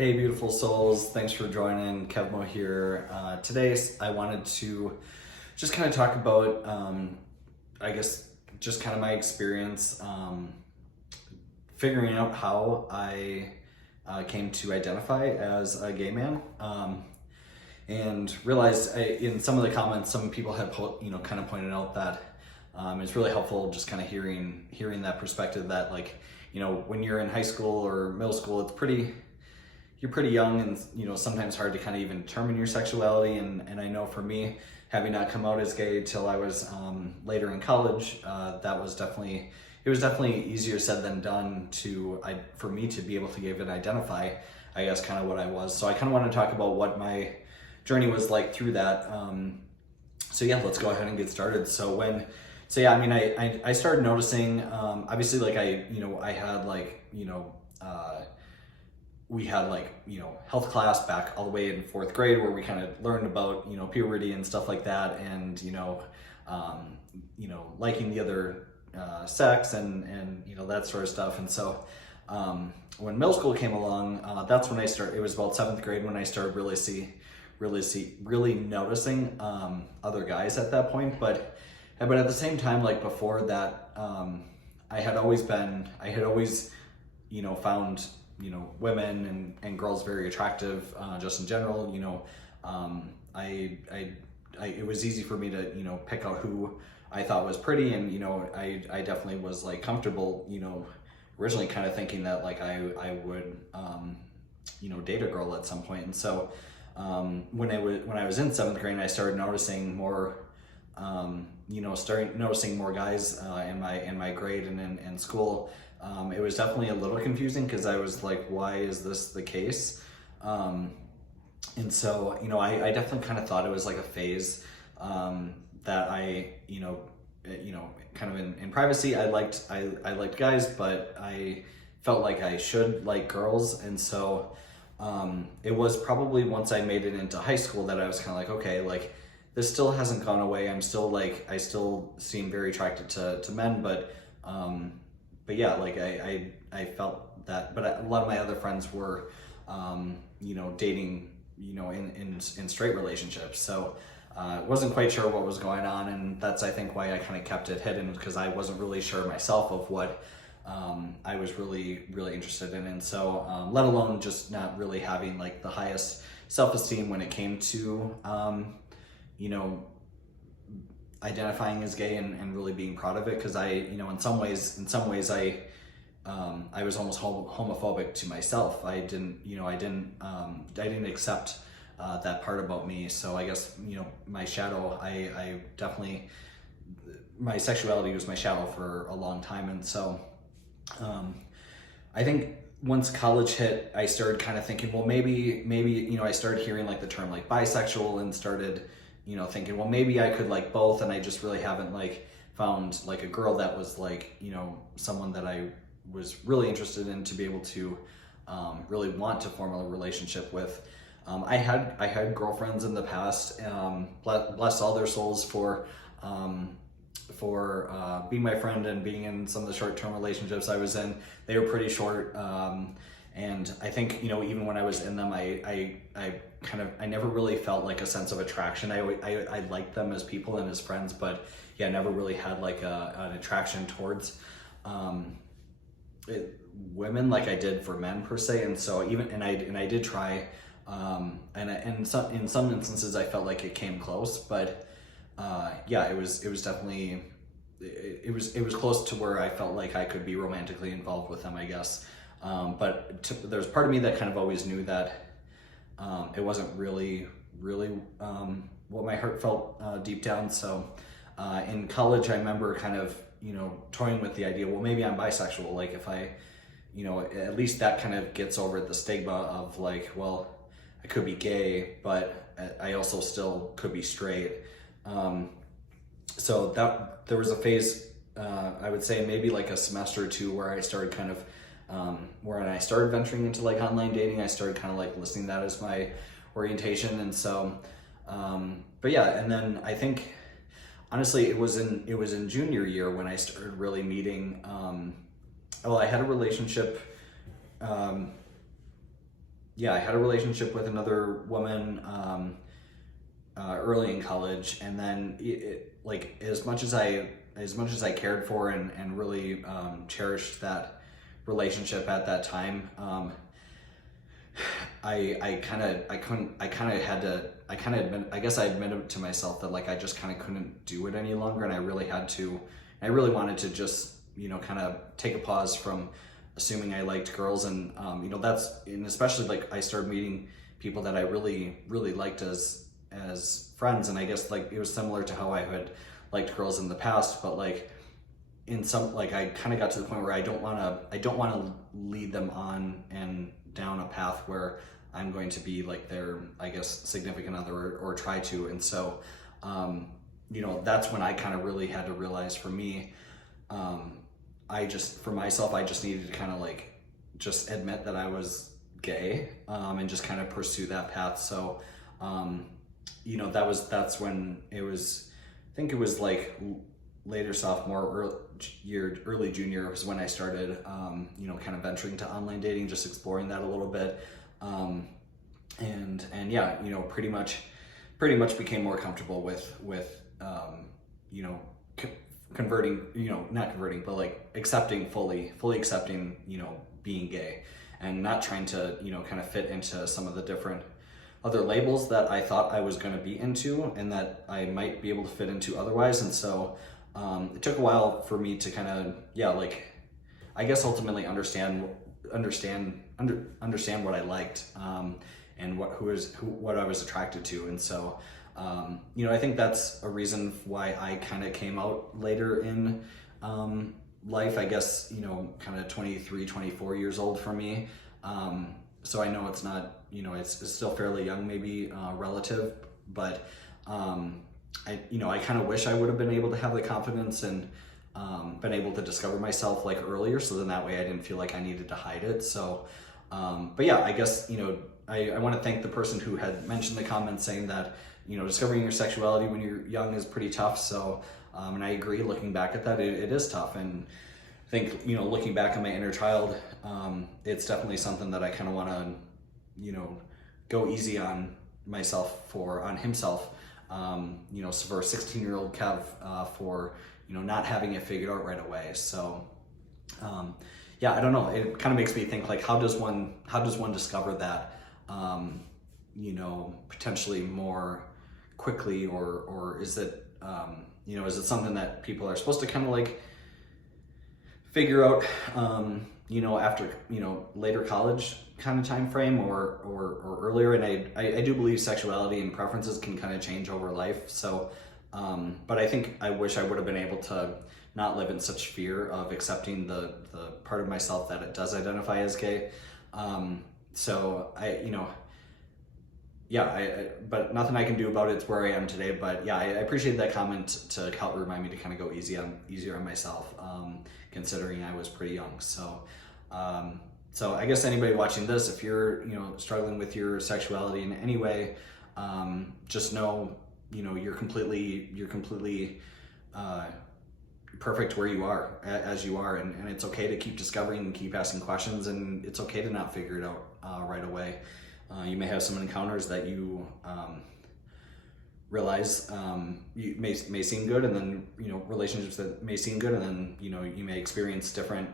Hey, beautiful souls. Thanks for joining. Kevmo here. Today, I wanted to just kind of talk about, I guess, just kind of my experience figuring out how I came to identify as a gay man. And realized in some of the comments, some people had, kind of pointed out that it's really helpful just kind of hearing that perspective that, like, when you're in high school or middle school, you're pretty young and sometimes hard to kind of even determine your sexuality, and I know for me, having not come out as gay till I was later in college, that was definitely easier said than done for me to be able to give and identify, I guess, kind of what I was. So I kind of want to talk about what my journey was like through that. So yeah, let's go ahead and get started. I started noticing, obviously, like I had we had health class back all the way in fourth grade where we kind of learned about puberty and stuff like that, and liking the other sex and that sort of stuff. And so when middle school came along, that's when it was about seventh grade when I started really noticing other guys at that point. But at the same time, like before that, I had always found women and girls very attractive, just in general. It was easy for me to pick out who I thought was pretty, and I definitely was like comfortable, originally kind of thinking that like I would date a girl at some point. And so when I was in seventh grade, I started noticing more more guys in my grade and in school. It was definitely a little confusing because I was like, why is this the case? And so, I definitely kind of thought it was like a phase that I, kind of in privacy, I liked guys, but I felt like I should like girls. And so it was probably once I made it into high school that I was kind of like, okay, like this still hasn't gone away. I still seem very attracted to men, but yeah, like I felt that, but a lot of my other friends were, dating, in straight relationships. So wasn't quite sure what was going on, and that's, I think, why I kind of kept it hidden, because I wasn't really sure myself of what I was really interested in. And so let alone just not really having like the highest self-esteem when it came to identifying as gay and really being proud of it, because I, in some ways I was almost homophobic to myself. I didn't accept that part about me. So I guess my shadow, I definitely, my sexuality was my shadow for a long time. And so I think once college hit, I started kind of thinking, well, maybe I started hearing like the term like bisexual, and started thinking, well, maybe I could like both, and I just really haven't like found like a girl that was like someone that I was really interested in to be able to really want to form a relationship with. I had girlfriends in the past, bless all their souls for being my friend and being in some of the short-term relationships I was in. They were pretty short, and I think even when I was in them, I never really felt like a sense of attraction. I liked them as people and as friends, but yeah, never really had like an attraction towards women like I did for men per se. And so I did try, and in some instances I felt like it came close, but yeah, it was definitely, it was close to where I felt like I could be romantically involved with them, I guess. But there's part of me that kind of always knew that it wasn't really what my heart felt deep down. So in college, I remember kind of toying with the idea, well, maybe I'm bisexual. Like if I, at least that kind of gets over the stigma of like, well, I could be gay, but I also still could be straight. So that there was a phase, I would say maybe like a semester or two, where I started kind of, when I started venturing into like online dating, I started kind of like listing that as my orientation. And so, but yeah, and then I think honestly, it was in junior year when I started really meeting, I had a relationship yeah, I had a relationship with another woman early in college, and then like as much as I cared for and really cherished that relationship at that time, I kind of had to, I guess I admitted to myself that like I just kind of couldn't do it any longer, and I really had to, I really wanted to just, you know, kind of take a pause from assuming I liked girls. And you know, and especially like I started meeting people that I really liked as friends, and I guess like it was similar to how I had liked girls in the past, but like in some, like I kind of got to the point where I don't want to lead them on and down a path where I'm going to be like their, I guess, significant other, or try to. And so you know, that's when I kind of really had to realize for me, for myself, I just needed to kind of like just admit that I was gay, and just kind of pursue that path. So you know, that's when it was, I think it was like later sophomore early junior was when I started, you know, kind of venturing to online dating, just exploring that a little bit. And yeah, you know, pretty much became more comfortable with you know, converting, you know, not converting, but like fully accepting, you know, being gay, and not trying to, you know, kind of fit into some of the different other labels that I thought I was going to be into and that I might be able to fit into otherwise. And so it took a while for me to kind of, yeah, like I guess ultimately understand what I liked, and what I was attracted to. And so you know, I think that's a reason why I kind of came out later in life, I guess, you know, kind of 23, 24 years old for me. So I know it's not, you know, it's still fairly young, maybe relative, but you know, I kind of wish I would have been able to have the confidence and been able to discover myself like earlier, so then that way I didn't feel like I needed to hide it. So but yeah, I guess, you know, I want to thank the person who had mentioned the comment saying that, you know, discovering your sexuality when you're young is pretty tough. So and I agree, looking back at that, it is tough. And I think, you know, looking back at my inner child, it's definitely something that I kind of want to, you know, go easy on himself, you know, for 16-year-old Kev, for, you know, not having it figured out right away. So, yeah, I don't know. It kind of makes me think, like, how does one discover that, you know, potentially more quickly, or is it, you know, is it something that people are supposed to kind of like figure out, you know, after, you know, later college kind of time frame, or earlier? And I do believe sexuality and preferences can kind of change over life. So, but I think I wish I would have been able to not live in such fear of accepting the part of myself that it does identify as gay. So you know, yeah, but nothing I can do about it. It's where I am today. But yeah, I appreciate that comment to help remind me to kind of go easier on myself, considering I was pretty young. So, so I guess anybody watching this, if you're, you know, struggling with your sexuality in any way, just know, you know, you're completely perfect where you are, as you are, and it's okay to keep discovering and keep asking questions, and it's okay to not figure it out right away. You may have some encounters that you realize you may seem good, and then, you know, relationships that may seem good, and then, you know, you may experience different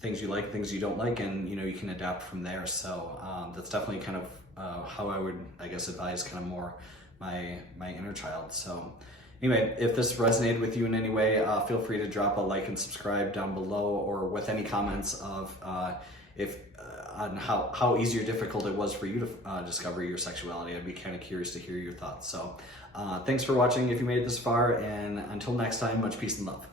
things you like, things you don't like, and, you know, you can adapt from there. So that's definitely kind of how I would, I guess, advise kind of more my inner child. So anyway, if this resonated with you in any way, feel free to drop a like and subscribe down below, or with any comments of on how easy or difficult it was for you to discover your sexuality. I'd be kind of curious to hear your thoughts. So thanks for watching if you made it this far, and until next time, much peace and love.